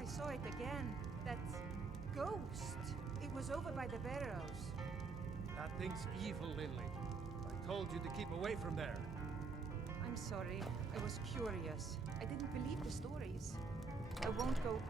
I saw it again. That ghost. It was over by the barrows. That thing's evil, Lindley. I told you to keep away from there. I'm sorry. I was curious. I didn't believe the stories. I won't go...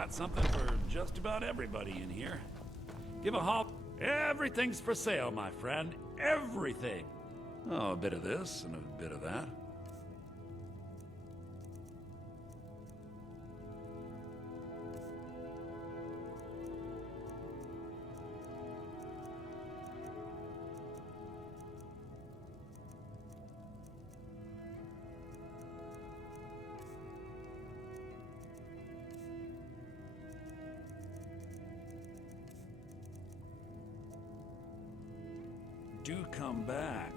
Got something for just about everybody in here. Give a hop. Everything's for sale, my friend. Everything. Oh, a bit of this and a bit of that. Do come back.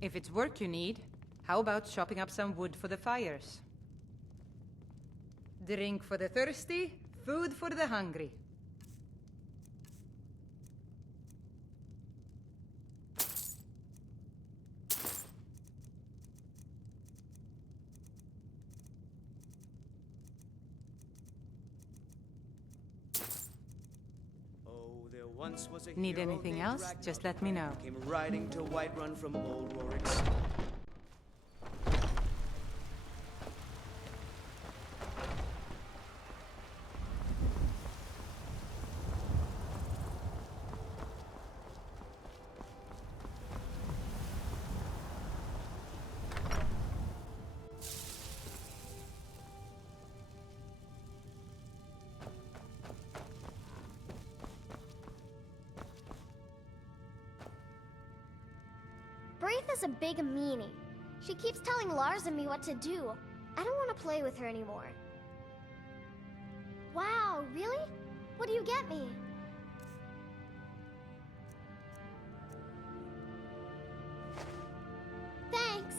If it's work you need, how about chopping up some wood for the fires? Drink for the thirsty, food for the hungry. Once was a Need hero anything named else? Ragnar. Just let me know. Came riding to Whiterun from Old Rorik's. Braitha's a big meanie. She keeps telling Lars and me what to do. I don't want to play with her anymore. Wow, really? What do you get me? Thanks.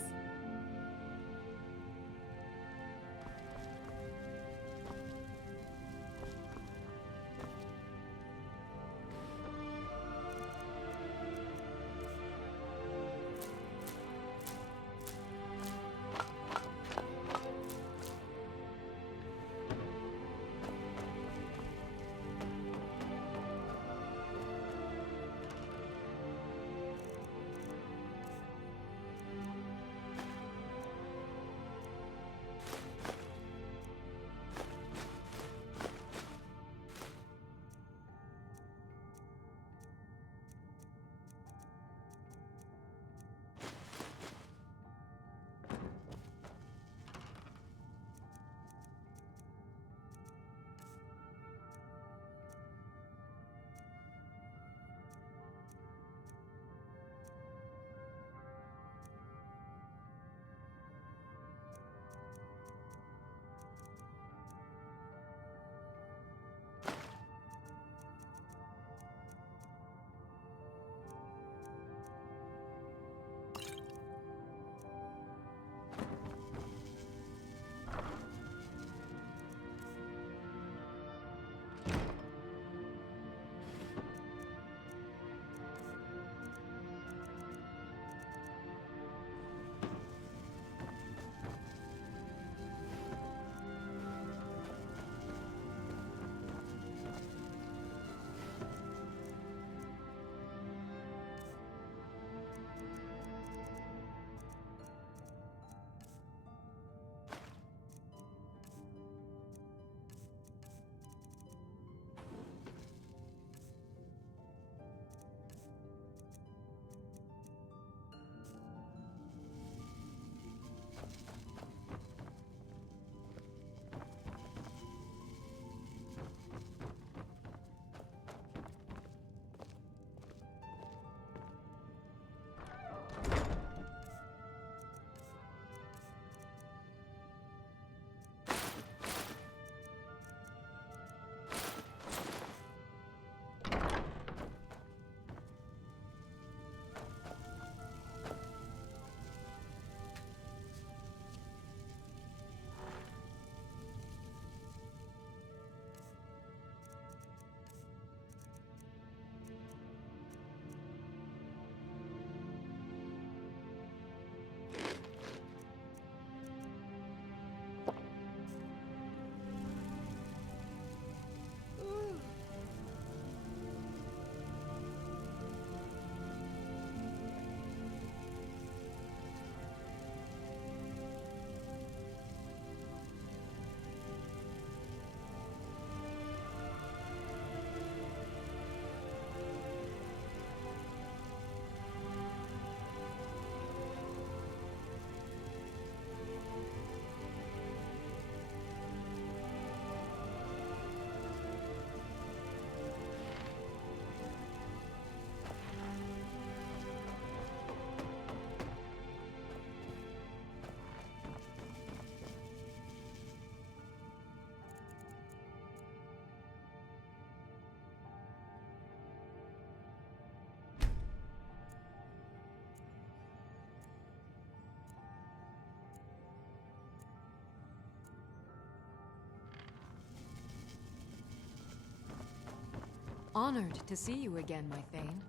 Honored to see you again, my Thane.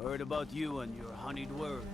Heard about you and your honeyed words.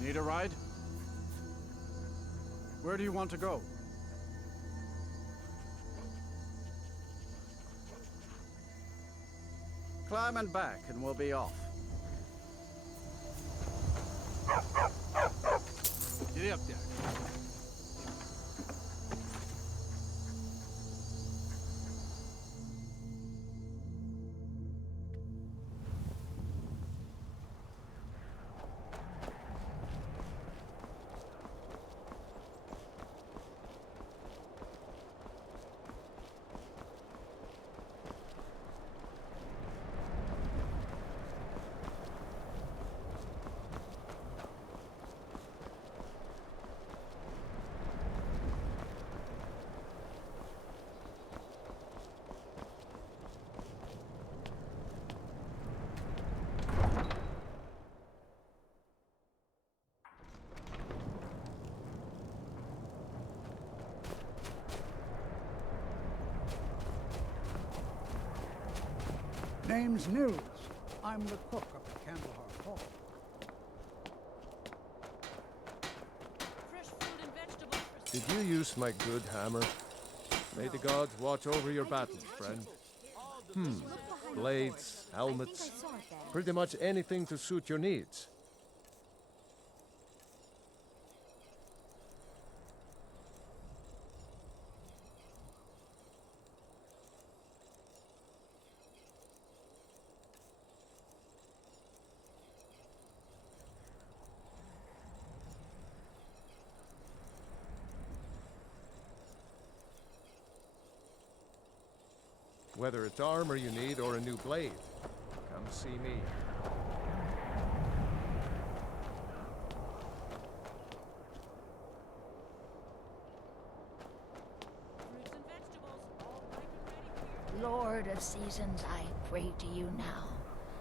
Need a ride? Where do you want to go? Climb and back, and we'll be off. Get up there. Name's Nils. I'm the cook up at Candlehearth Hall. Fresh fruit and vegetables for Did you use my good hammer? May the gods watch over your battles, friend. Blades, helmets, pretty much anything to suit your needs. Whether it's armor you need or a new blade, come see me. fruits and vegetables, all ripe and ready for you. Lord of Seasons, I pray to you now,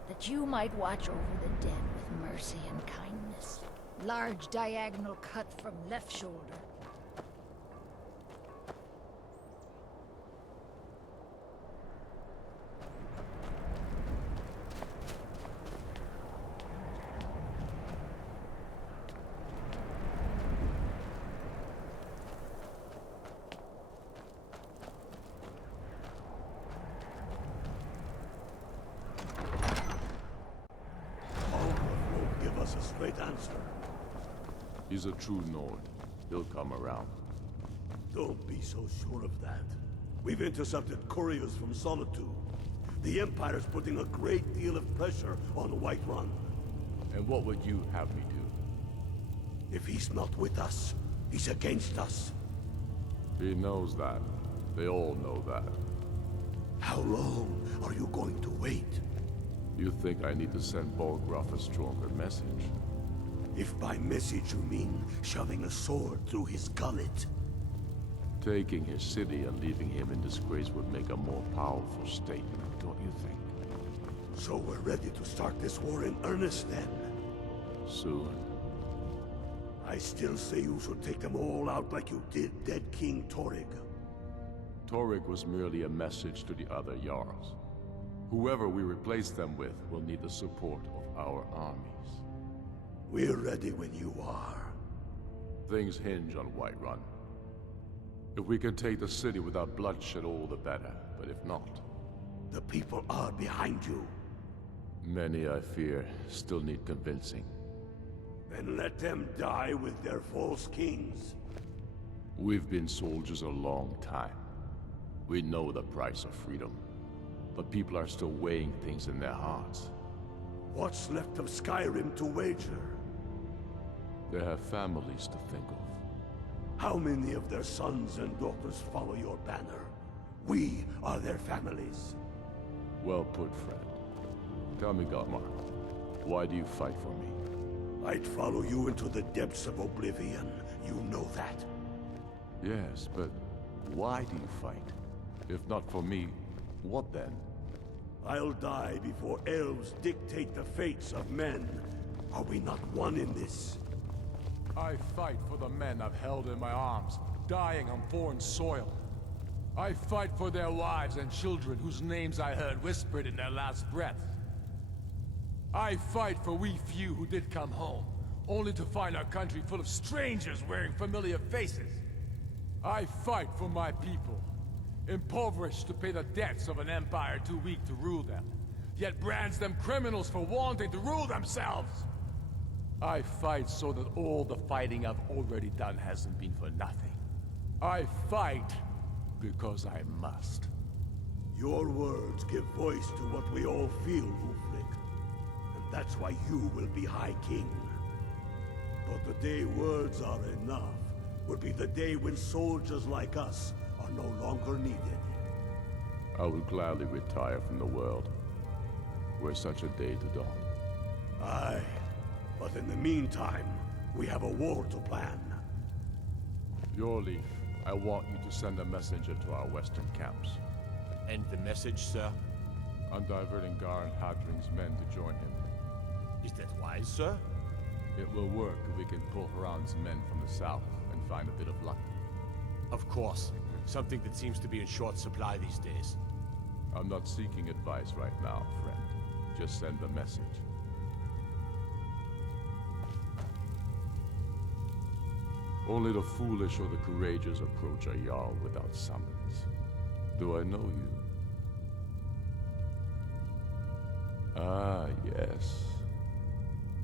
that you might watch over the dead with mercy and kindness. Large diagonal cut from left shoulder. Won't give us a straight answer. He's a true Nord. He'll come around. Don't be so sure of that. We've intercepted couriers from Solitude. The Empire's putting a great deal of pressure on Whiterun. And what would you have me do? If he's not with us, he's against us. He knows that. They all know that. How long are you going to wait? You think I need to send Bolgraf a stronger message? If by message you mean shoving a sword through his gullet. Taking his city and leaving him in disgrace would make a more powerful statement, don't you think? So we're ready to start this war in earnest then? Soon. I still say you should take them all out like you did dead King Torrig. Torek was merely a message to the other Jarls. Whoever we replace them with will need the support of our armies. We're ready when you are. Things hinge on Whiterun. If we can take the city without bloodshed, all the better. But if not... The people are behind you. Many, I fear, still need convincing. Then let them die with their false kings. We've been soldiers a long time. We know the price of freedom. But people are still weighing things in their hearts. What's left of Skyrim to wager? They have families to think of. How many of their sons and daughters follow your banner? We are their families. Well put, friend. Tell me, Galmar, why do you fight for me? I'd follow you into the depths of oblivion. You know that. Yes, but why do you fight? If not for me, what then? I'll die before elves dictate the fates of men. Are we not one in this? I fight for the men I've held in my arms, dying on foreign soil. I fight for their wives and children whose names I heard whispered in their last breath. I fight for we few who did come home, only to find our country full of strangers wearing familiar faces. I fight for my people, impoverished to pay the debts of an empire too weak to rule them, yet brands them criminals for wanting to rule themselves. I fight so that all the fighting I've already done hasn't been for nothing. I fight because I must. Your words give voice to what we all feel, Ulfric. And that's why you will be High King. But the day words are enough will be the day when soldiers like us are no longer needed. I would gladly retire from the world, were such a day to dawn. Aye, but in the meantime, we have a war to plan. Your Leaf, I want you to send a messenger to our western camps. And the message, sir? I'm diverting Garin Hadring's men to join him. Is that wise, sir? It will work if we can pull Haran's men from the south and find a bit of luck. Of course. Something that seems to be in short supply these days. I'm not seeking advice right now, friend. Just send the message. Only the foolish or the courageous approach a Jarl without summons. Do I know you? Ah, yes.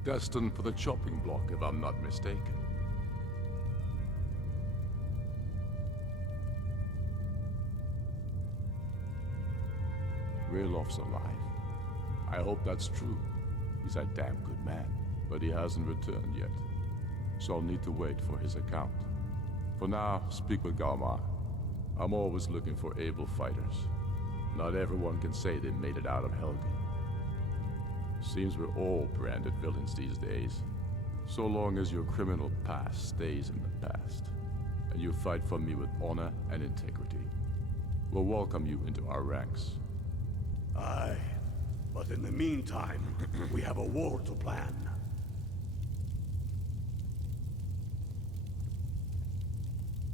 Destined for the chopping block, if I'm not mistaken. Raylof's alive. I hope that's true. He's a damn good man, but he hasn't returned yet. So I'll need to wait for his account. For now, speak with Galmar. I'm always looking for able fighters. Not everyone can say they made it out of Helgen. Seems we're all branded villains these days. So long as your criminal past stays in the past, and you fight for me with honor and integrity, we'll welcome you into our ranks. Aye, but in the meantime, we have a war to plan.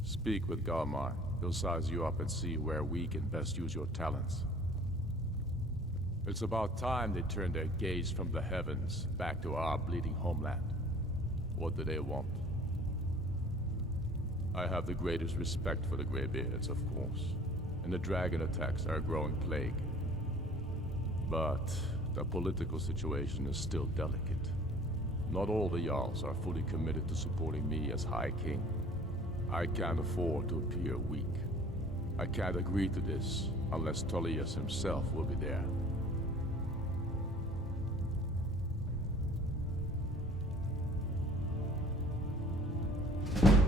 Speak with Galmar. He'll size you up and see where we can best use your talents. It's about time they turned their gaze from the heavens back to our bleeding homeland. What do they want? I have the greatest respect for the Greybeards, of course, and the dragon attacks are a growing plague. But the political situation is still delicate. Not all the Jarls are fully committed to supporting me as High King. I can't afford to appear weak. I can't agree to this unless Tullius himself will be there.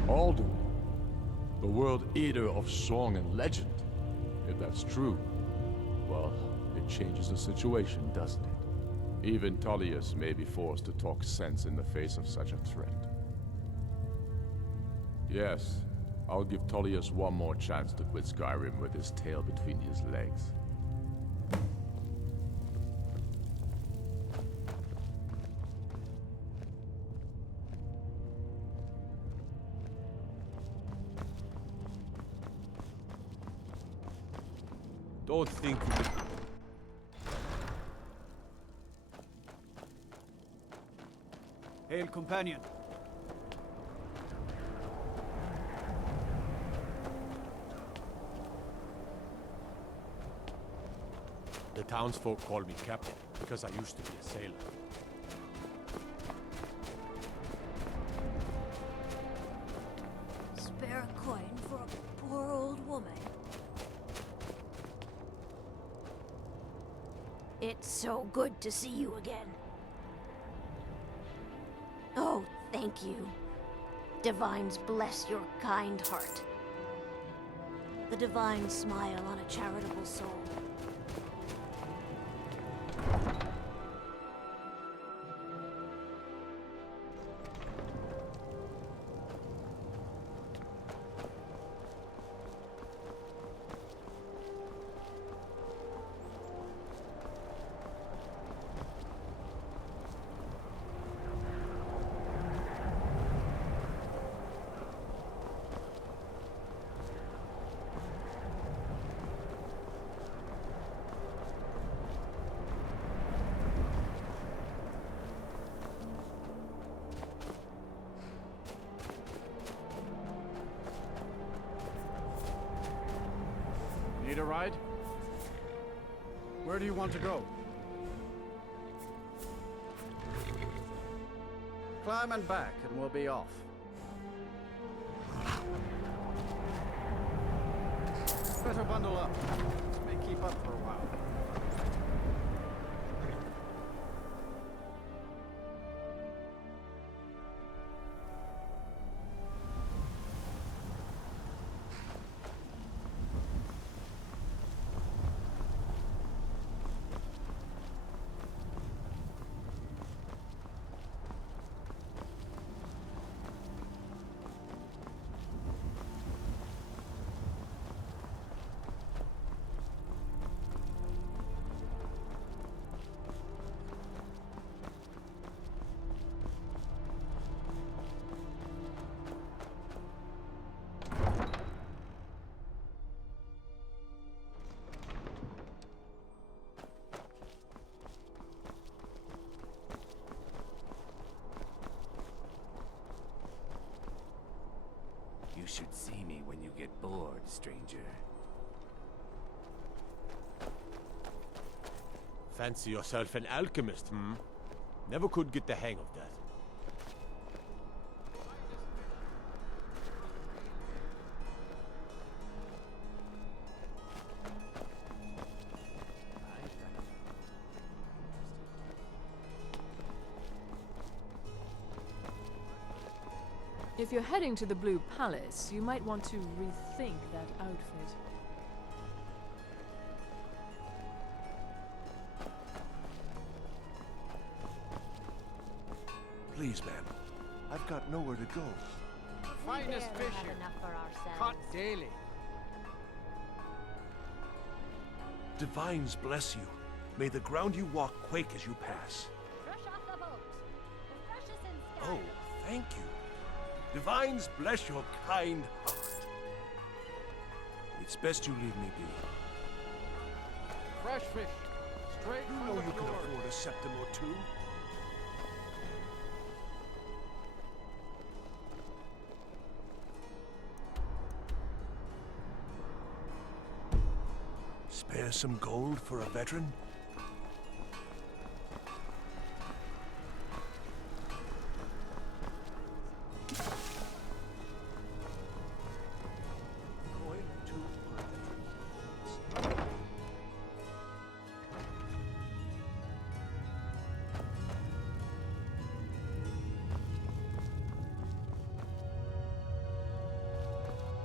Alden, the World Eater of song and legend. If that's true, well, it changes the situation, doesn't it? Even Tullius may be forced to talk sense in the face of such a threat. Yes, I'll give Tullius one more chance to quit Skyrim with his tail between his legs. Don't think you can... Hail, companion. The townsfolk call me captain because I used to be a sailor. Spare a coin for a poor old woman. It's so good to see you again. Oh, thank you. Divines bless your kind heart. The divine smile on a charitable soul. Need a ride? Where do you want to go? Climb and back, and we'll be off. Better bundle up. This may keep up for a while. You should see me when you get bored, stranger. Fancy yourself an alchemist, hmm? Never could get the hang of that. If you're heading to the Blue Palace, you might want to rethink that outfit. Please, ma'am. I've got nowhere to go. Finest fish here. Caught daily. Divines bless you. May the ground you walk quake as you pass. Fresh off the boat. The freshest in Oh, thank you. Divines bless your kind heart. It's best you leave me be. Fresh fish. Straight You from know the you can fjord. afford a septim or two. Spare some gold for a veteran? Coin, two for a veteran.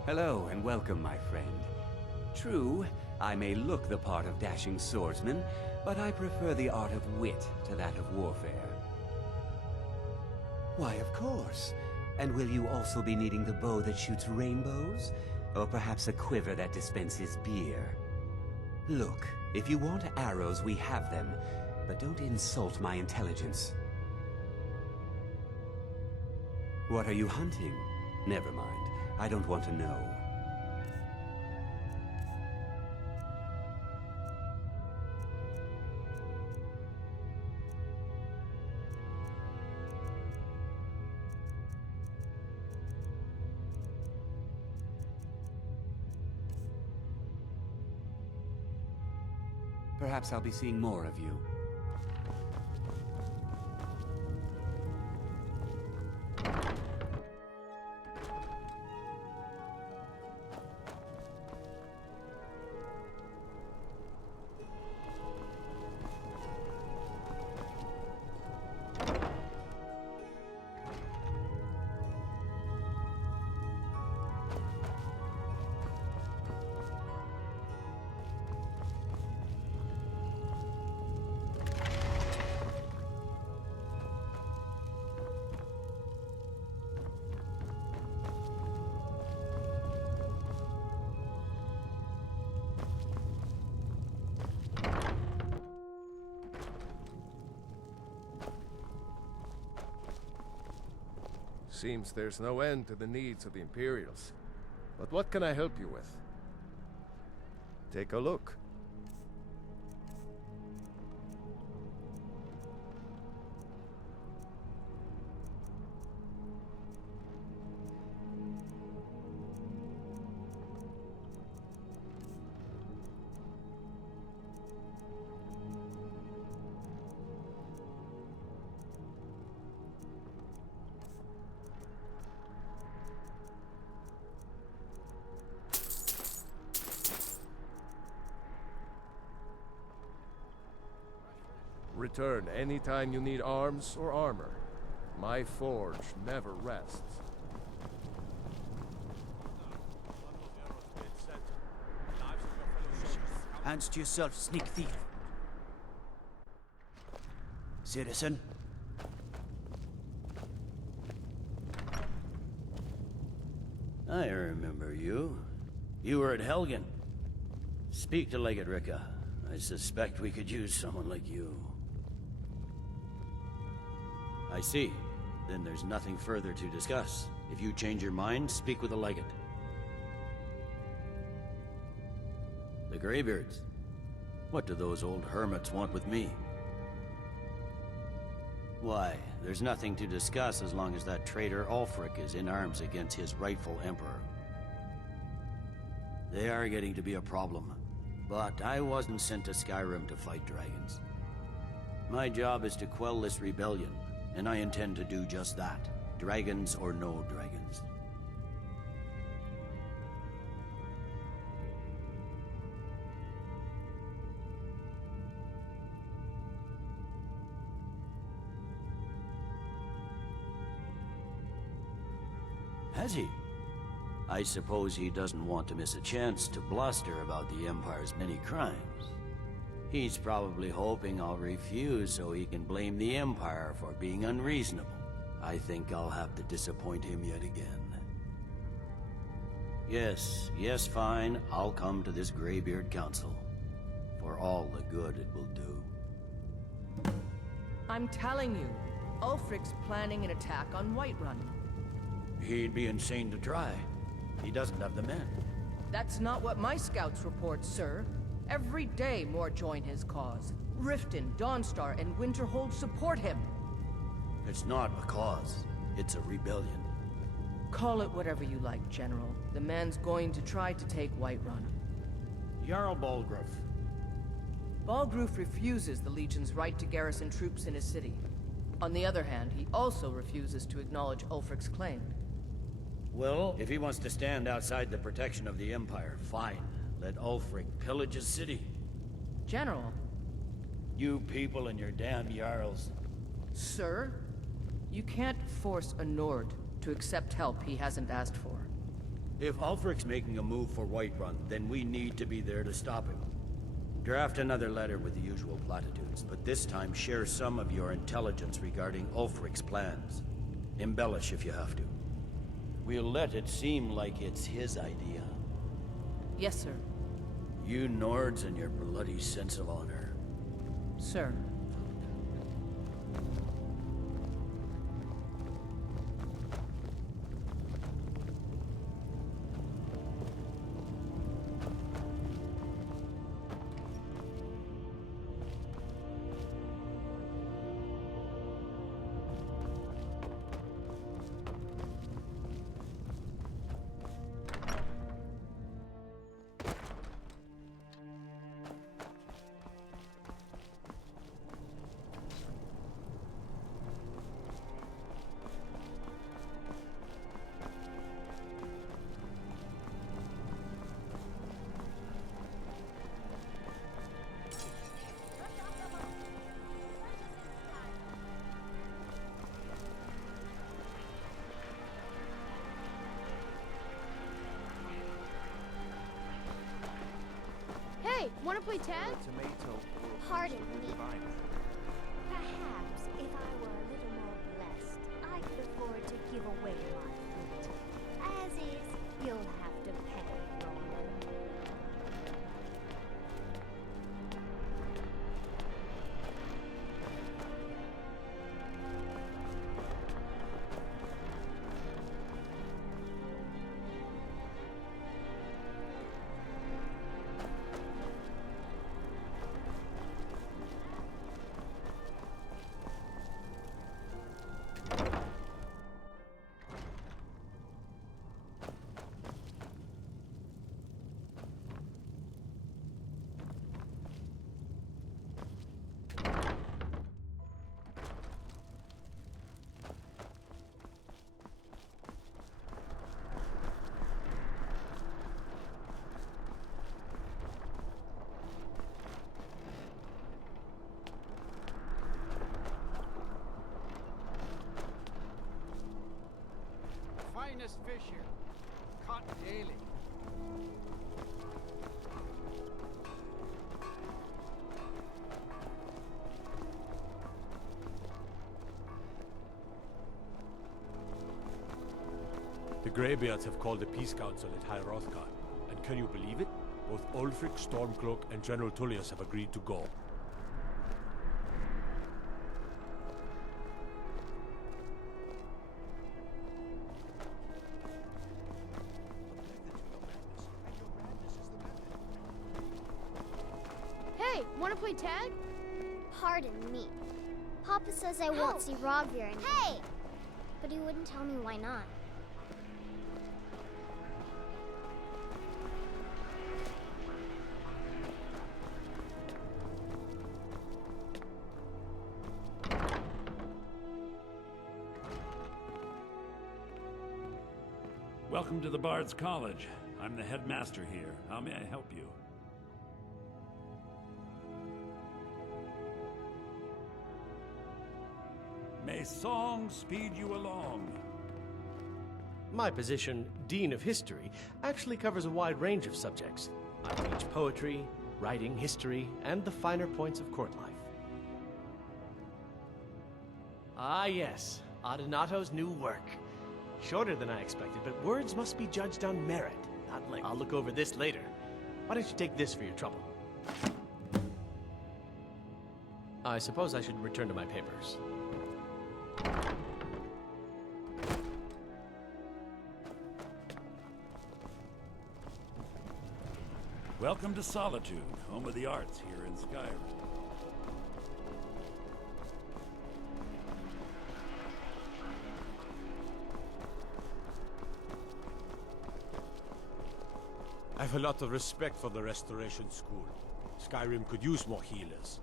Hello and welcome, my friend. True, I may look the part of dashing swordsman, but I prefer the art of wit to that of warfare. Why, of course. And will you also be needing the bow that shoots rainbows? Or perhaps a quiver that dispenses beer? Look, if you want arrows, we have them, but don't insult my intelligence. What are you hunting? Never mind. I don't want to know. Perhaps I'll be seeing more of you. Seems there's no end to the needs of the Imperials. But what can I help you with? Take a look. Return anytime you need arms or armor. My forge never rests. Hands to yourself, sneak thief. Citizen. I remember you. You were at Helgen. Speak to Legate Ricka. I suspect we could use someone like you. I see. Then there's nothing further to discuss. If you change your mind, speak with the Legate. The Greybeards. What do those old hermits want with me? Why, there's nothing to discuss as long as that traitor Ulfric is in arms against his rightful emperor. They are getting to be a problem. But I wasn't sent to Skyrим to fight dragons. My job is to quell this rebellion, and I intend to do just that. Dragons or no dragons. Has he? I suppose he doesn't want to miss a chance to bluster about the Empire's many crimes. He's probably hoping I'll refuse so he can blame the Empire for being unreasonable. I think I'll have to disappoint him yet again. Yes, fine. I'll come to this Greybeard Council. For all the good it will do. I'm telling you, Ulfric's planning an attack on Whiterun. He'd be insane to try. He doesn't have the men. That's not what my scouts report, sir. Every day more join his cause. Riften, Dawnstar, and Winterhold support him. It's not a cause. It's a rebellion. Call it whatever you like, General. The man's going to try to take Whiterun. Jarl Balgruuf. Balgruuf refuses the Legion's right to garrison troops in his city. On the other hand, he also refuses to acknowledge Ulfric's claim. Well, if he wants to stand outside the protection of the Empire, fine. Let Ulfric pillage his city. General. You people and your damn Jarls. Sir? You can't force a Nord to accept help he hasn't asked for. If Ulfric's making a move for Whiterun, then we need to be there to stop him. Draft another letter with the usual platitudes, but this time share some of your intelligence regarding Ulfric's plans. Embellish if you have to. We'll let it seem like it's his idea. Yes, sir. You Nords and your bloody sense of honor. Sir. Hey, wanna play tag? Tomato. Pardon me. Perhaps if I were a little more blessed, I could afford to give away my fruit. As is, you'll have to pay, Roland. Finest fish here. Caught daily. The Greybeards have called a peace council at High Hrothgar, and can you believe it? Both Ulfric, Stormcloak, and General Tullius have agreed to go. Hey, wanna play tag? Pardon me. Papa says I won't see Rogvir anymore. Hey! But he wouldn't tell me why not. Welcome to the Bard's College. I'm the headmaster here. How may I help you? May song speed you along. My position, Dean of History, actually covers a wide range of subjects. I teach poetry, writing, history, and the finer points of court life. Ah yes, Adonato's new work. Shorter than I expected, but words must be judged on merit, not length. I'll look over this later. Why don't you take this for your trouble? I suppose I should return to my papers. Welcome to Solitude, home of the arts here in Skyrim. I have a lot of respect for the Restoration School. Skyrim could use more healers.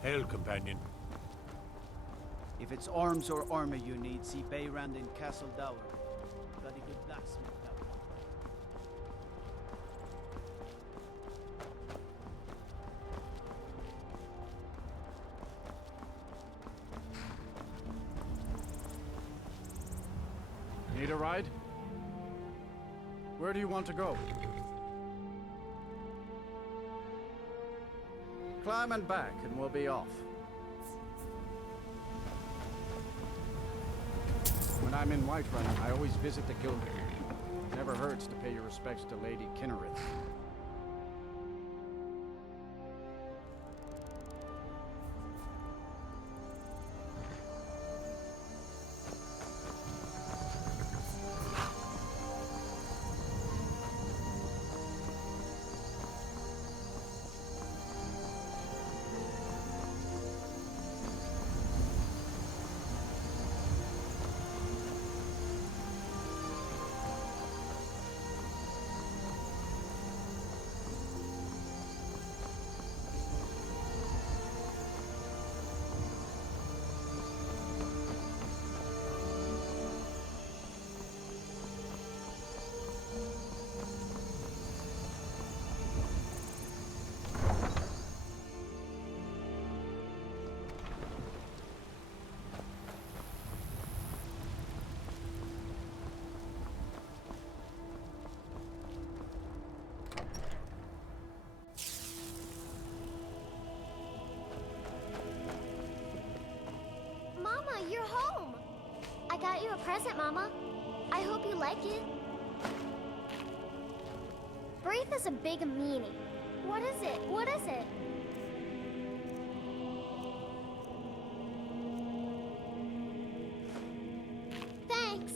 Hail, companion. If it's arms or armor you need, see Beyrand in Castle Dower. Bloody good blacksmith that one. Need a ride? Where do you want to go? Climb and back, and we'll be off. When I'm in Whiterun, I always visit the guild. Never hurts to pay your respects to Lady Kinnerith. present, Mama. I hope you like it. Breathe is a big meaning. What is it? What is it? Thanks.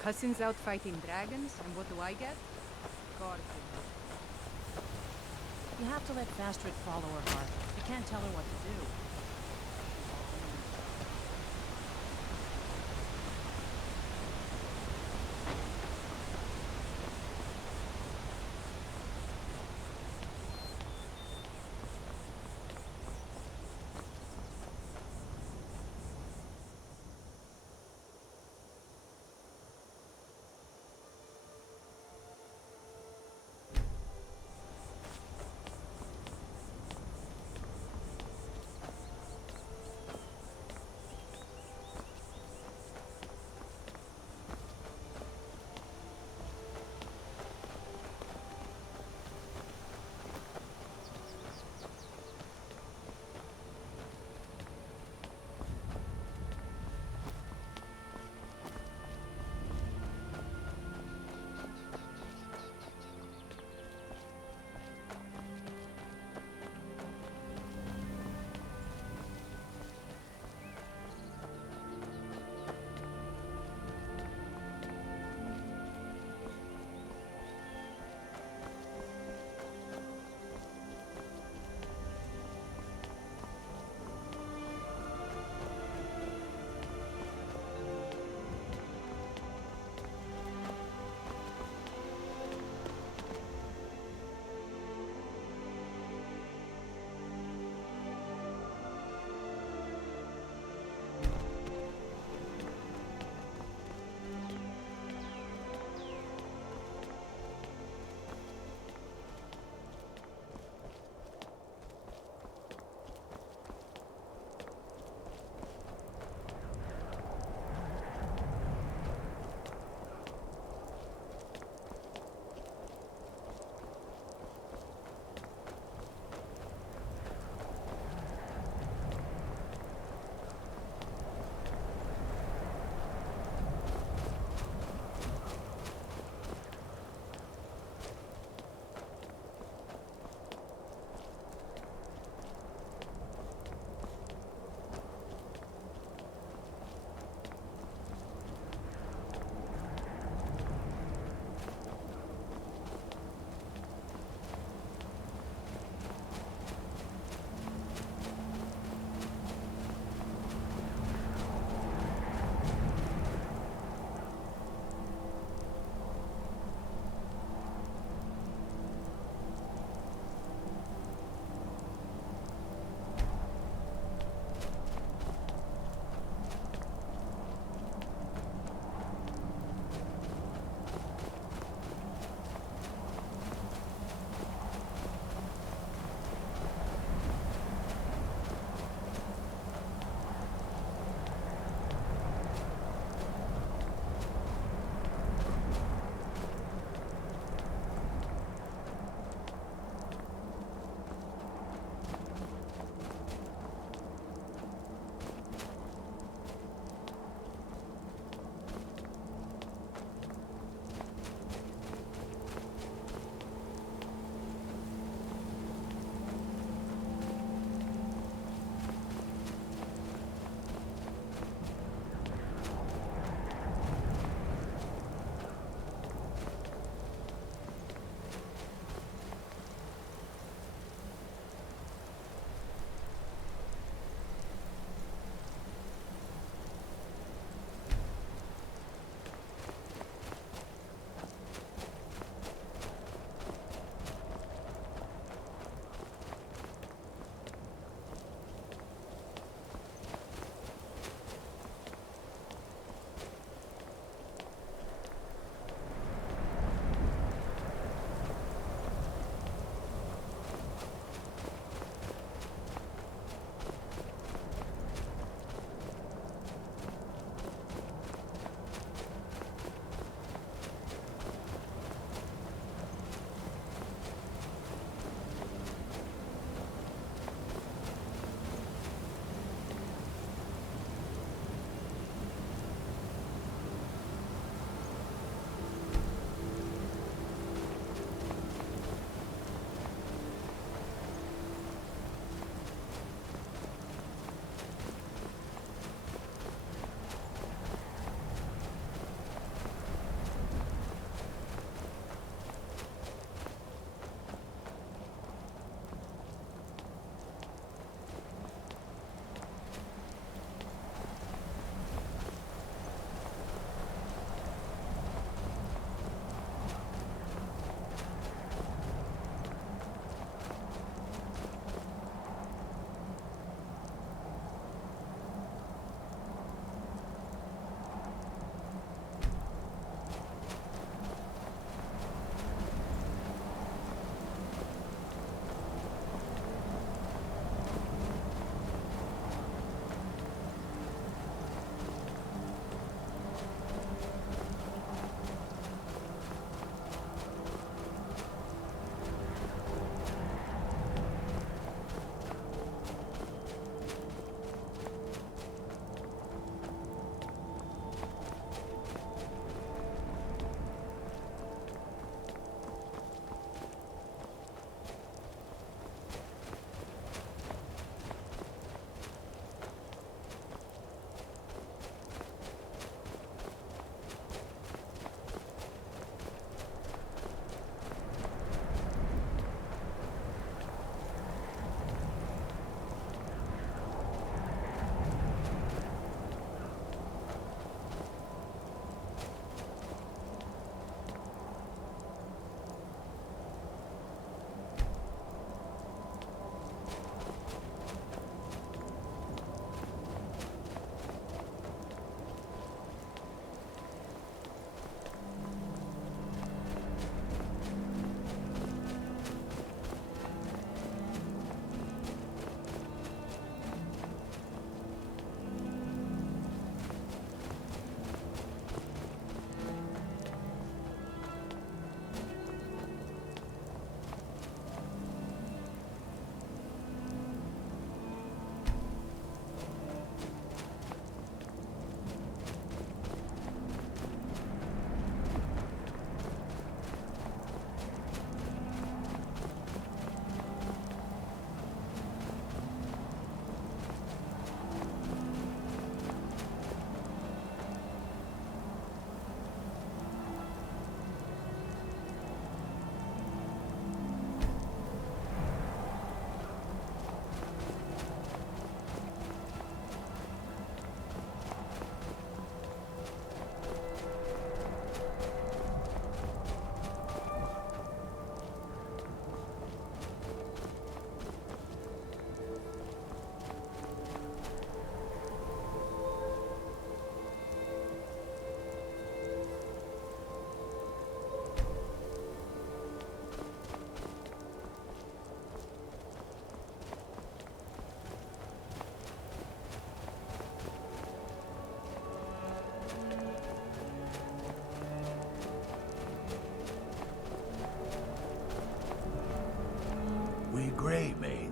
cousin's out fighting dragons, and what do I get? Guardian. You have to let Fastrid follow her heart. You can't tell her what to do.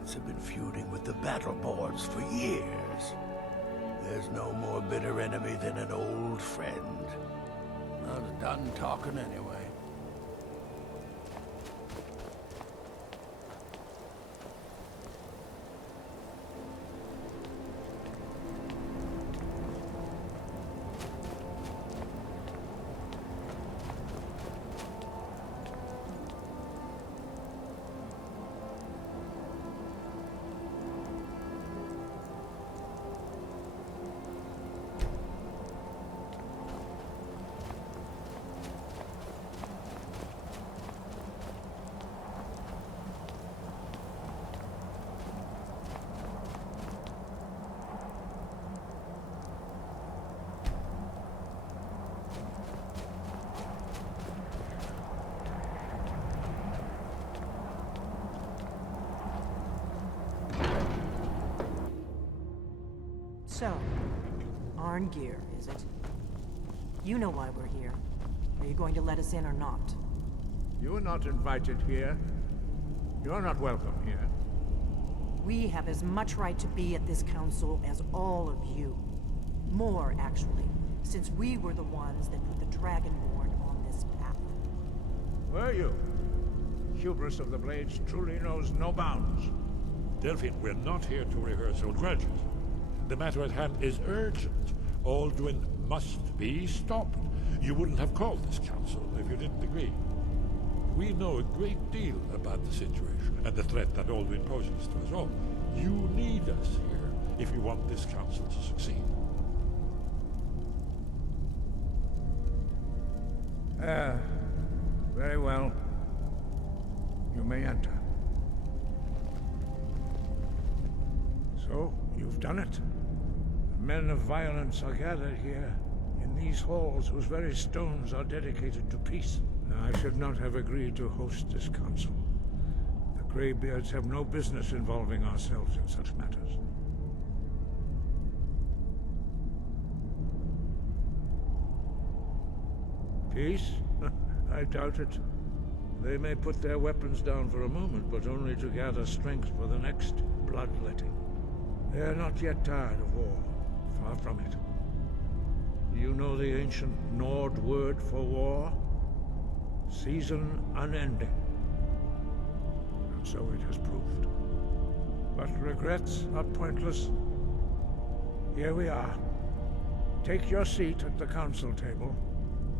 Dragons have been feuding with the Battleborns for years. There's no more bitter enemy than an old friend. I was done talking anyway. So, Arngeir, is it? You know why we're here. Are you going to let us in or not? You are not invited here. You're not welcome here. We have as much right to be at this council as all of you. More, actually, since we were the ones that put the Dragonborn on this path. Were you? Hubris of the Blades truly knows no bounds. Delphine, we're not here to rehearse old grudges. The matter at hand is urgent. Alduin must be stopped. You wouldn't have called this council if you didn't agree. We know a great deal about the situation and the threat that Alduin poses to us all. You need us here if you want this council to succeed. Very well. You may enter. So, you've done it. The men of violence are gathered here, in these halls whose very stones are dedicated to peace. I should not have agreed to host this council. The Greybeards have no business involving ourselves in such matters. Peace? I doubt it. They may put their weapons down for a moment, but only to gather strength for the next bloodletting. They are not yet tired of war. Far from it. Do you know the ancient Nord word for war? Season unending. And so it has proved. But regrets are pointless. Here we are. Take your seat at the council table,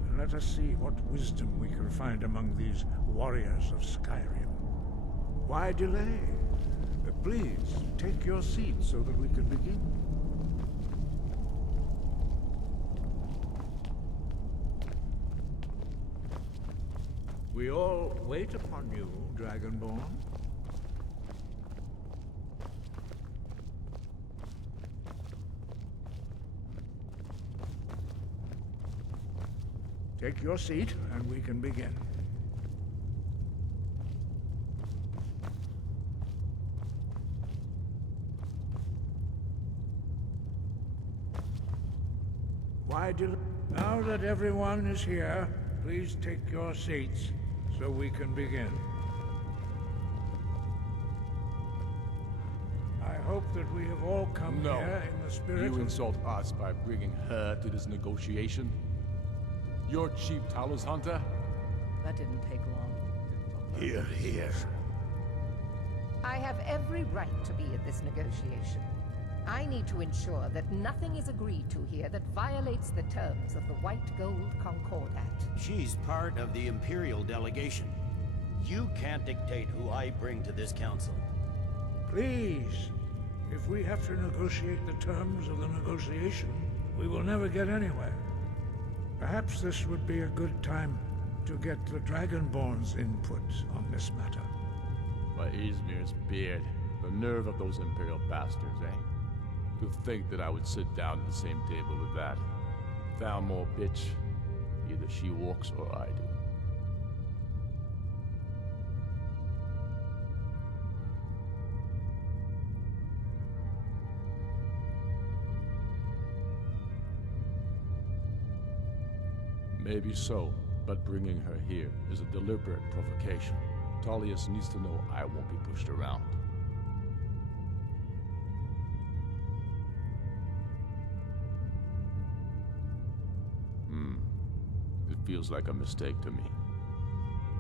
and let us see what wisdom we can find among these warriors of Skyrim. Why delay? Please, take your seat so that we can begin. We all wait upon you, Dragonborn. Take your seat, and we can begin. Now that everyone is here, please take your seats so we can begin. I hope that we have all come here in the spirit You of... insult us by bringing her to this negotiation? You're Chief Talos Hunter? That didn't take long. Hear, hear. I have every right to be at this negotiation. I need to ensure that nothing is agreed to here that violates the terms of the White Gold Concordat. She's part of the Imperial delegation. You can't dictate who I bring to this council. Please, if we have to negotiate the terms of the negotiation, we will never get anywhere. Perhaps this would be a good time to get the Dragonborn's input on this matter. By Izmir's beard. The nerve of those Imperial bastards, eh? To think that I would sit down at the same table with that. Thalmor bitch. Either she walks or I do. Maybe so, but bringing her here is a deliberate provocation. Tullius needs to know I won't be pushed around. Feels like a mistake to me.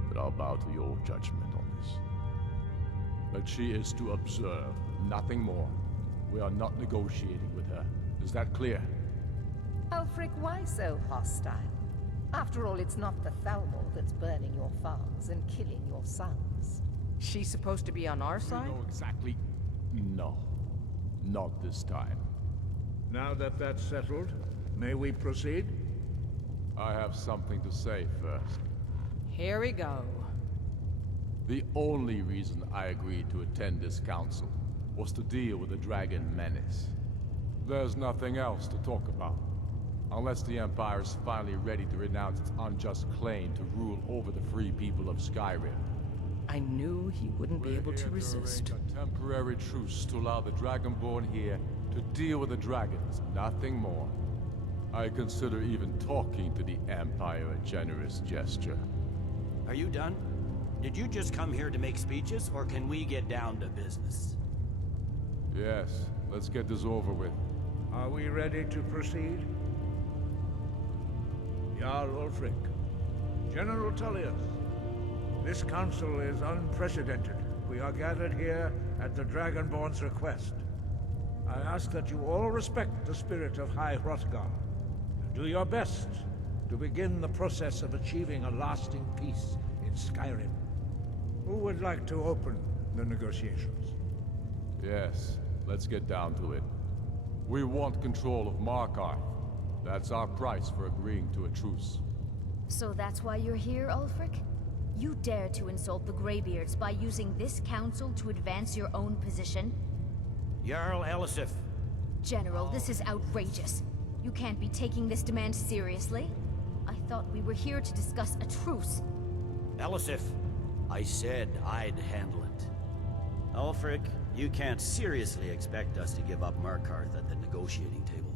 But I'll bow to your judgment on this. But she is to observe, nothing more. We are not negotiating with her. Is that clear? Ulfric, why so hostile? After all, it's not the Thalmor that's burning your farms and killing your sons. She's supposed to be on our side? We know exactly... No. Not this time. Now that that's settled, may we proceed? I have something to say first. Here we go. The only reason I agreed to attend this council was to deal with the dragon menace. There's nothing else to talk about. Unless the Empire is finally ready to renounce its unjust claim to rule over the free people of Skyrim. I knew he wouldn't be able to resist. A temporary truce to allow the Dragonborn here to deal with the dragons, nothing more. I consider even talking to the Empire a generous gesture. Are you done? Did you just come here to make speeches, or can we get down to business? Yes, let's get this over with. Are we ready to proceed? Jarl Ulfric, General Tullius, this council is unprecedented. We are gathered here at the Dragonborn's request. I ask that you all respect the spirit of High Hrothgar, and do your best to begin the process of achieving a lasting peace in Skyrim. Who would like to open the negotiations? Yes, let's get down to it. We want control of Markarth. That's our price for agreeing to a truce. So that's why you're here, Ulfric? You dare to insult the Greybeards by using this council to advance your own position? Jarl Elisif. General, this is outrageous. You can't be taking this demand seriously. I thought we were here to discuss a truce. Elisif, I said I'd handle it. Ulfric, you can't seriously expect us to give up Markarth at the negotiating table.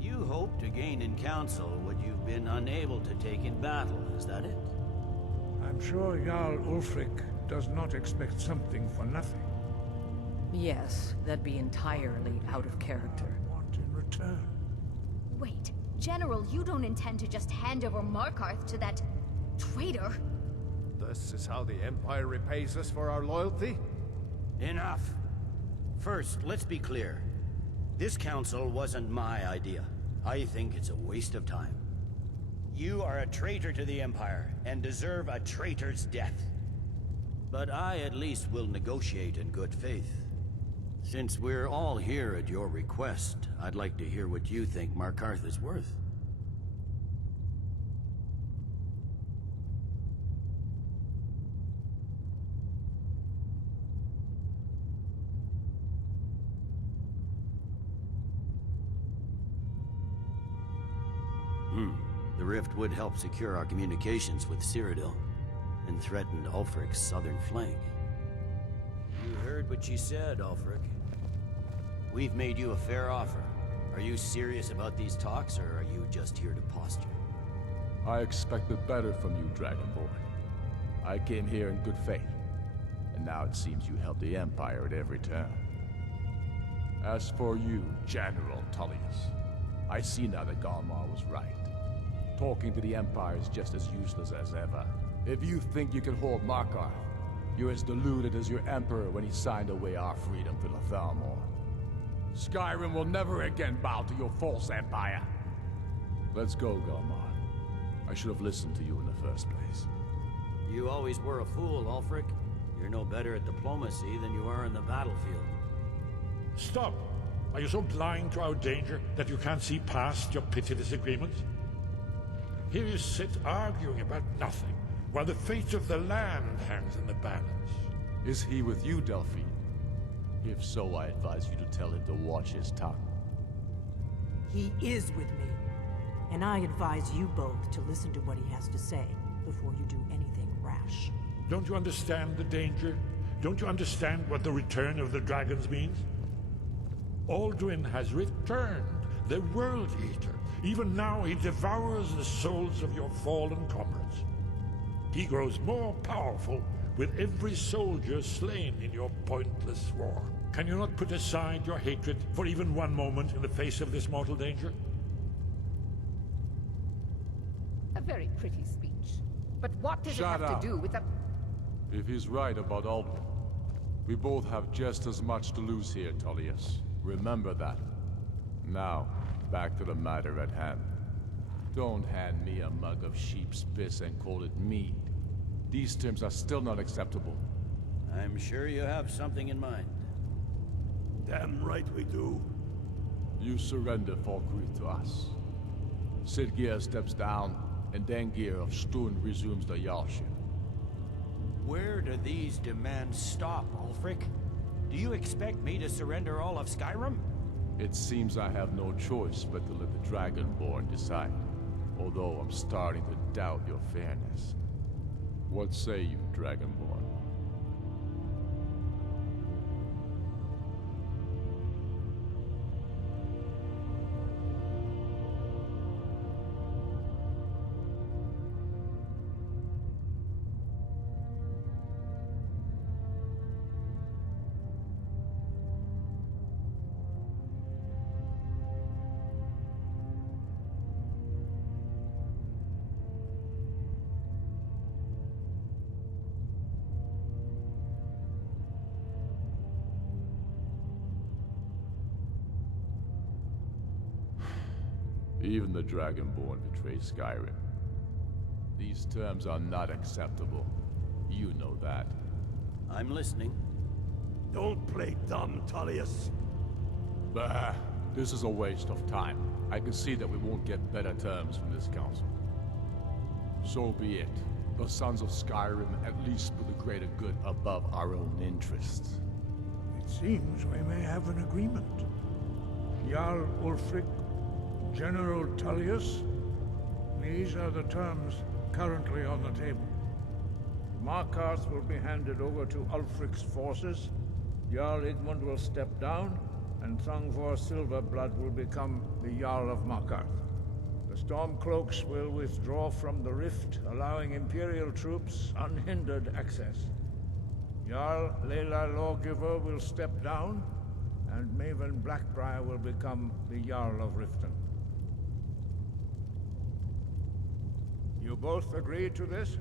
You hope to gain in council what you've been unable to take in battle, is that it? I'm sure Jarl Ulfric does not expect something for nothing. Yes, that'd be entirely out of character. What in return? Wait, General, you don't intend to just hand over Markarth to that traitor? This is how the Empire repays us for our loyalty? Enough. First, let's be clear. This council wasn't my idea. I think it's a waste of time. You are a traitor to the Empire, and deserve a traitor's death. But I at least will negotiate in good faith. Since we're all here at your request, I'd like to hear what you think Markarth is worth. The rift would help secure our communications with Cyrodiil, and threatened Ulfric's southern flank. You heard what she said, Ulfric. We've made you a fair offer. Are you serious about these talks, or are you just here to posture? I expected better from you, Dragonborn. I came here in good faith, and now it seems you help the Empire at every turn. As for you, General Tullius, I see now that Galmar was right. Talking to the Empire is just as useless as ever. If you think you can hold Markarth, you're as deluded as your Emperor when he signed away our freedom to the Thalmor. Skyrim will never again bow to your false empire. Let's go, Galmar. I should have listened to you in the first place. You always were a fool, Ulfric. You're no better at diplomacy than you are in the battlefield. Stop! Are you so blind to our danger that you can't see past your pitiless agreements? Here you sit arguing about nothing, while the fate of the land hangs in the balance. Is he with you, Delphine? If so, I advise you to tell him to watch his tongue. He is with me. And I advise you both to listen to what he has to say before you do anything rash. Don't you understand the danger? Don't you understand what the return of the dragons means? Alduin has returned, the World Eater. Even now he devours the souls of your fallen comrades. He grows more powerful with every soldier slain in your pointless war. Can you not put aside your hatred for even one moment in the face of this mortal danger? A very pretty speech. But what does Shut it have up. to do with a... If he's right about Alduin, we both have just as much to lose here, Tullius. Remember that. Now, back to the matter at hand. Don't hand me a mug of sheep's piss and call it mead. These terms are still not acceptable. I'm sure you have something in mind. Damn right we do. You surrender Falkreath to us. Sidgeir steps down, and Dengir of Stun resumes the Jarlship. Where do these demands stop, Ulfric? Do you expect me to surrender all of Skyrime? It seems I have no choice but to let the Dragonborn decide. Although I'm starting to doubt your fairness. What say you, Dragonborn? Even the Dragonborn betray Skyrim. These terms are not acceptable. You know that. I'm listening. Don't play dumb, Tullius. Bah, this is a waste of time. I can see that we won't get better terms from this council. So be it. The Sons of Skyrim at least put the greater good above our own interests. It seems we may have an agreement. Jarl Ulfric, General Tullius, these are the terms currently on the table. Markarth will be handed over to Ulfric's forces, Jarl Igmund will step down, and Thongvor Silverblood will become the Jarl of Markarth. The Stormcloaks will withdraw from the Rift, allowing Imperial troops unhindered access. Jarl Leila Lawgiver will step down, and Maven Blackbriar will become the Jarl of Riften. You both agree to this?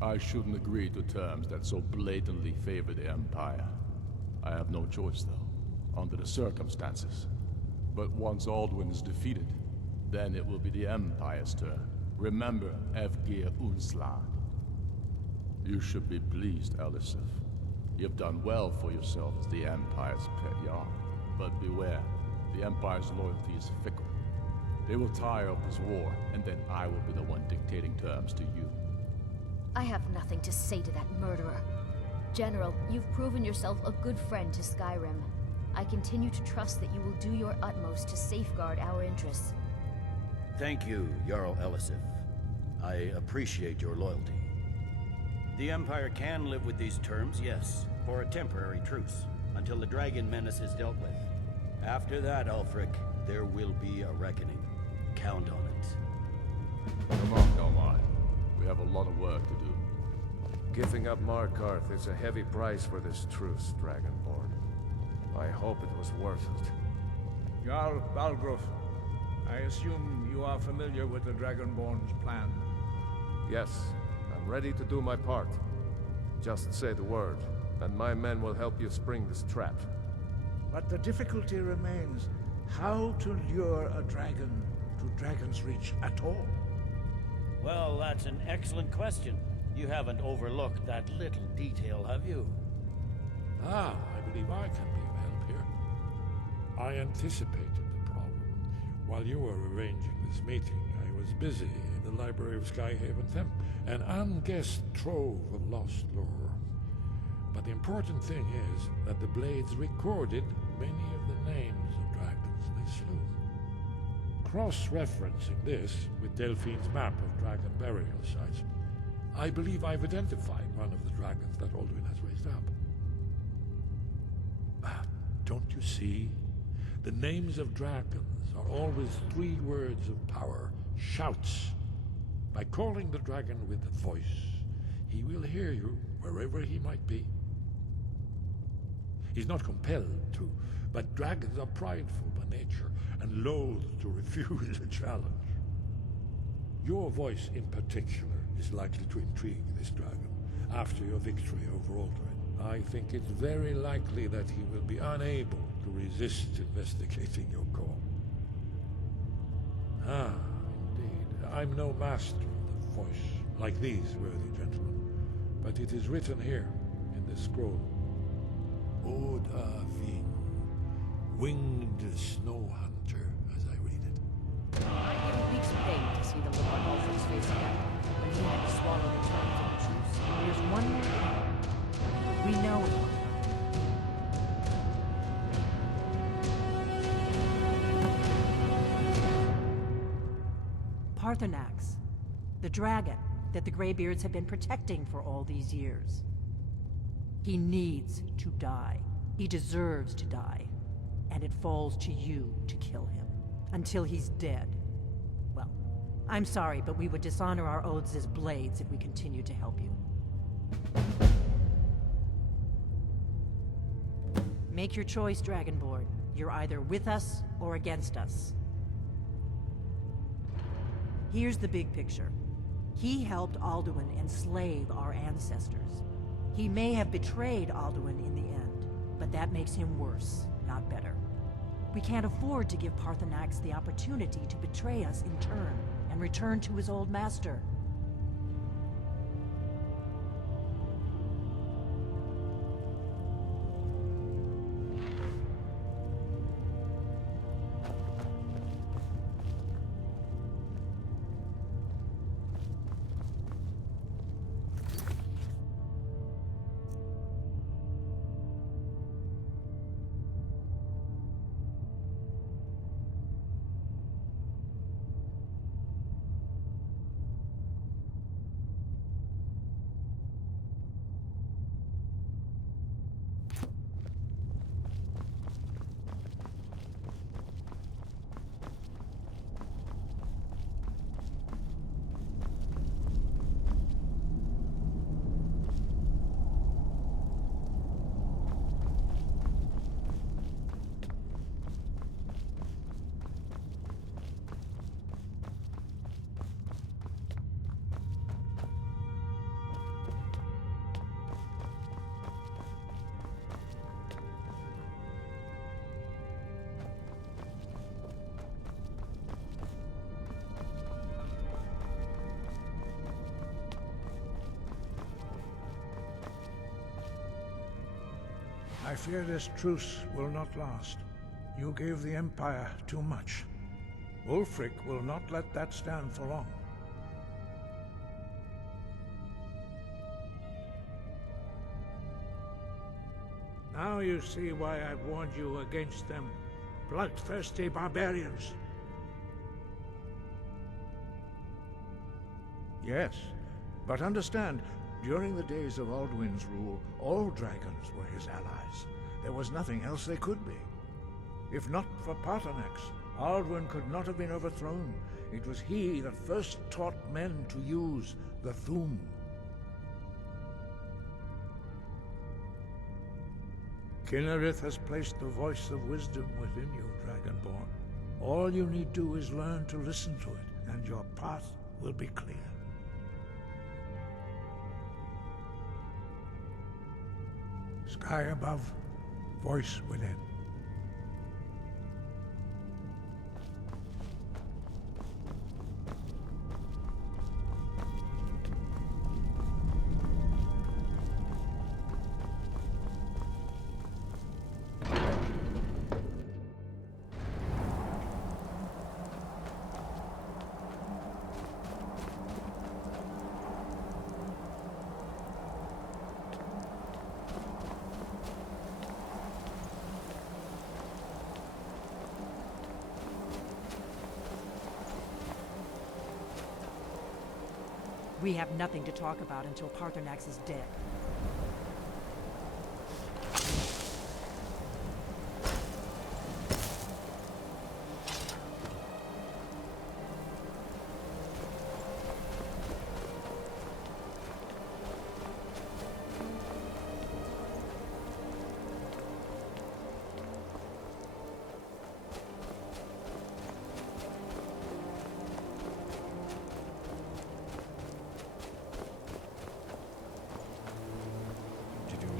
I shouldn't agree to terms that so blatantly favor the Empire. I have no choice, though, under the circumstances. But once Alduin is defeated, then it will be the Empire's turn. Remember Evgir Unslad. You should be pleased, Elisif. You've done well for yourself as the Empire's pet Jarl. But beware, the Empire's loyalty is fickle. They will tire of this war, and then I will be the one dictating terms to you. I have nothing to say to that murderer. General, you've proven yourself a good friend to Skyrim. I continue to trust that you will do your utmost to safeguard our interests. Thank you, Jarl Elisif. I appreciate your loyalty. The Empire can live with these terms, yes, for a temporary truce, until the dragon menace is dealt with. After that, Ulfric, there will be a reckoning. Count on it. Come on, Omar. We have a lot of work to do. Giving up Markarth is a heavy price for this truce, Dragonborn. I hope it was worth it. Jarl Balgruuf, I assume you are familiar with the Dragonborn's plan. Yes, I'm ready to do my part. Just say the word, and my men will help you spring this trap. But the difficulty remains how to lure a dragon to Dragon's Reach at all. Well, that's an excellent question. You haven't overlooked that little detail, have you? Ah, I believe I can be of help here. I anticipated the problem. While you were arranging this meeting, I was busy in the library of Skyhaven Temp, an unguessed trove of lost lore. But the important thing is that the Blades recorded many of the names of dragons they slew. Cross-referencing this with Delphine's map of dragon burial sites, I believe I've identified one of the dragons that Alduin has raised up. Don't you see? The names of dragons are always 3 words of power, shouts. By calling the dragon with a voice, he will hear you wherever he might be. He's not compelled to, but dragons are prideful by nature and loath to refuse a challenge. Your voice in particular is likely to intrigue this dragon after your victory over Aldrin. I think it's very likely that he will be unable to resist investigating your call. Ah, indeed. I'm no master of the voice, like these worthy gentlemen, but it is written here in this scroll. Oda Ving, winged snow hunter, as I read it. I give a week's pay to see them look on Ulfric's face again, when he had to swallow the terms of the truce. There's one more thing. We know it. Parthenax, the dragon that the Greybeards have been protecting for all these years. He needs to die. He deserves to die. And it falls to you to kill him. Until he's dead. Well, I'm sorry, but we would dishonor our oaths as blades if we continue to help you. Make your choice, Dragonborn. You're either with us or against us. Here's the big picture. He helped Alduin enslave our ancestors. He may have betrayed Alduin in the end, but that makes him worse, not better. We can't afford to give Parthenax the opportunity to betray us in turn and return to his old master. I fear this truce will not last. You gave the Empire too much. Ulfric will not let that stand for long. Now you see why I've warned you against them. Bloodthirsty barbarians. Yes, but understand, during the days of Alduin's rule, all dragons were his allies. There was nothing else they could be. If not for Parthenax, Alduin could not have been overthrown. It was he that first taught men to use the Thu'um. Kynareth has placed the voice of wisdom within you, Dragonborn. All you need do is learn to listen to it, and your path will be clear. Sky above, voice within. We have nothing to talk about until Parthenax is dead.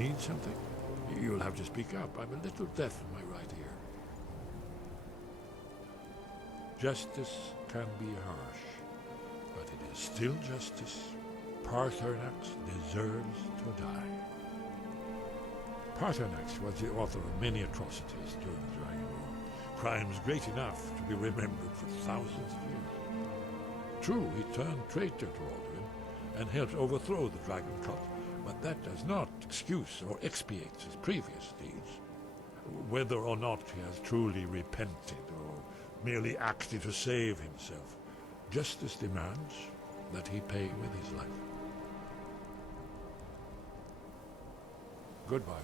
need something? You'll have to speak up. I'm a little deaf in my right ear. Justice can be harsh, but it is still justice. Paarthurnax deserves to die. Paarthurnax was the author of many atrocities during the Dragon War, crimes great enough to be remembered for thousands of years. True, he turned traitor to Alduin and helped overthrow the Dragon Cult, but that does not excuse or expiate his previous deeds. Whether or not he has truly repented or merely acted to save himself, justice demands that he pay with his life. Goodbye.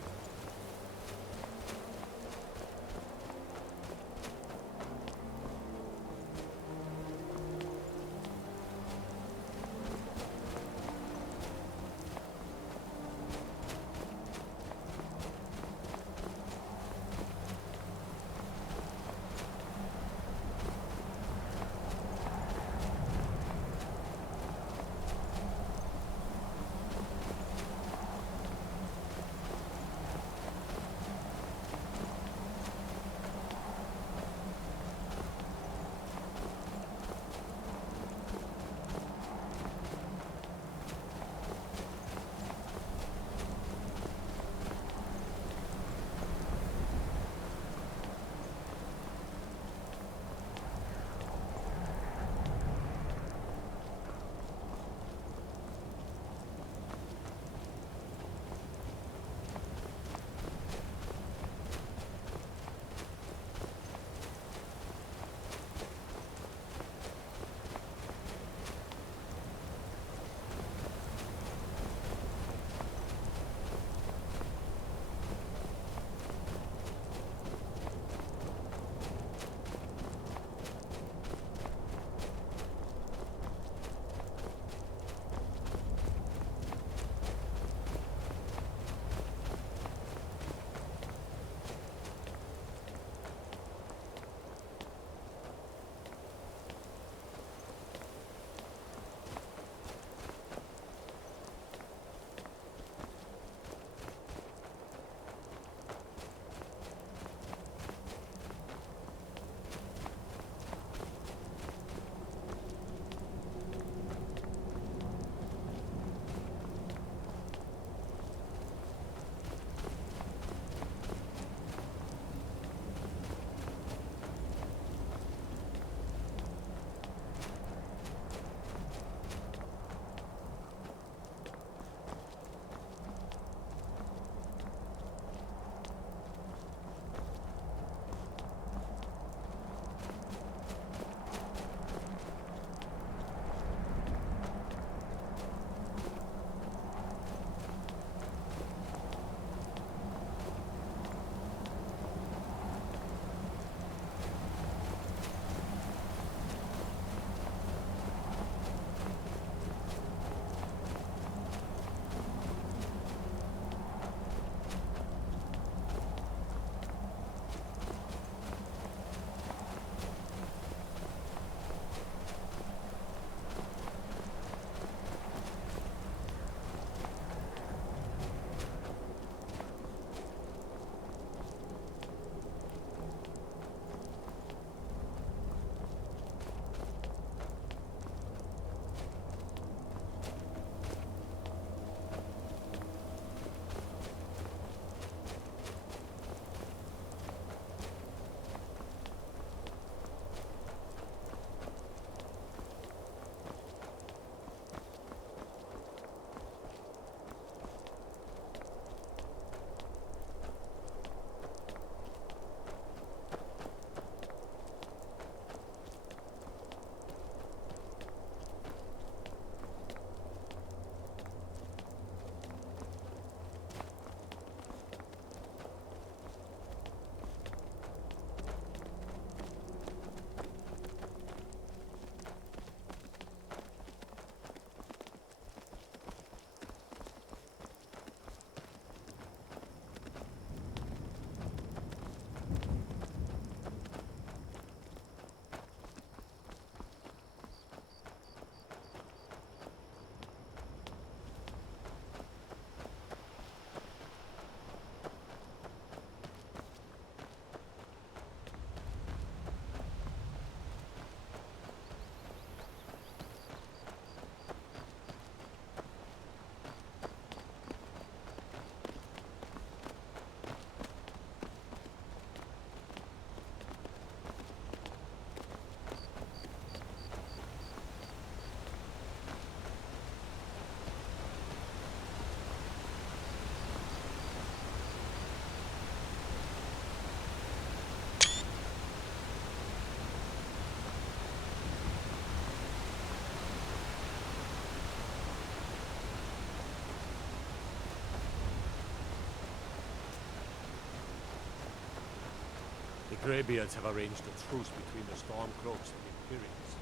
Greybeards have arranged a truce between the Stormcloaks and the Imperials.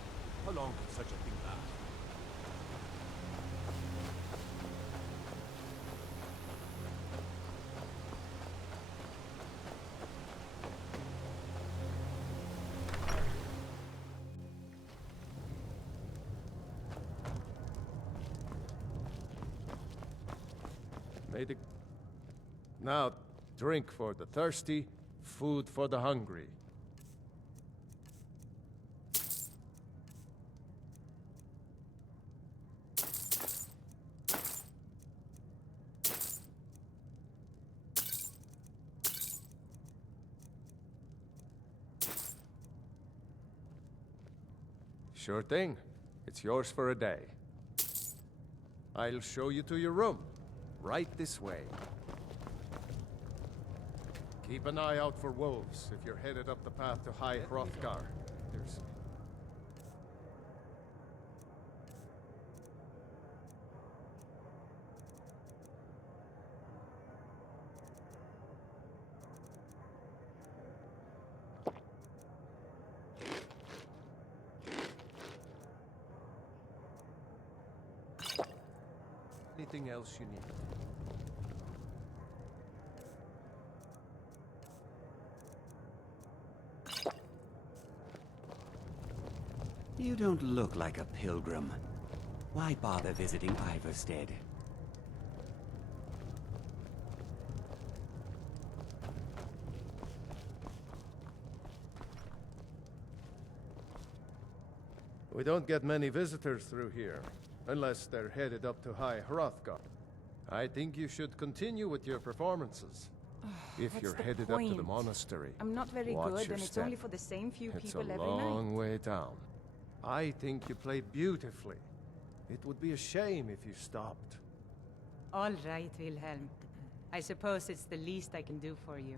How long can such a thing last? May the... Now, drink for the thirsty, food for the hungry. Sure thing. It's yours for a day. I'll show you to your room. Right this way. Keep an eye out for wolves if you're headed up the path to High Hrothgar. There's... Anything else you need? You don't look like a pilgrim. Why bother visiting Iverstead? We don't get many visitors through here, unless they're headed up to High Hrothgar. I think you should continue with your performances. If What's you're the headed up to the point? monastery, I'm not very watch good, your and it's step. only for the same few It's people a every long night. way down. I think you play beautifully. It would be a shame if you stopped. All right, Wilhelm. I suppose it's the least I can do for you.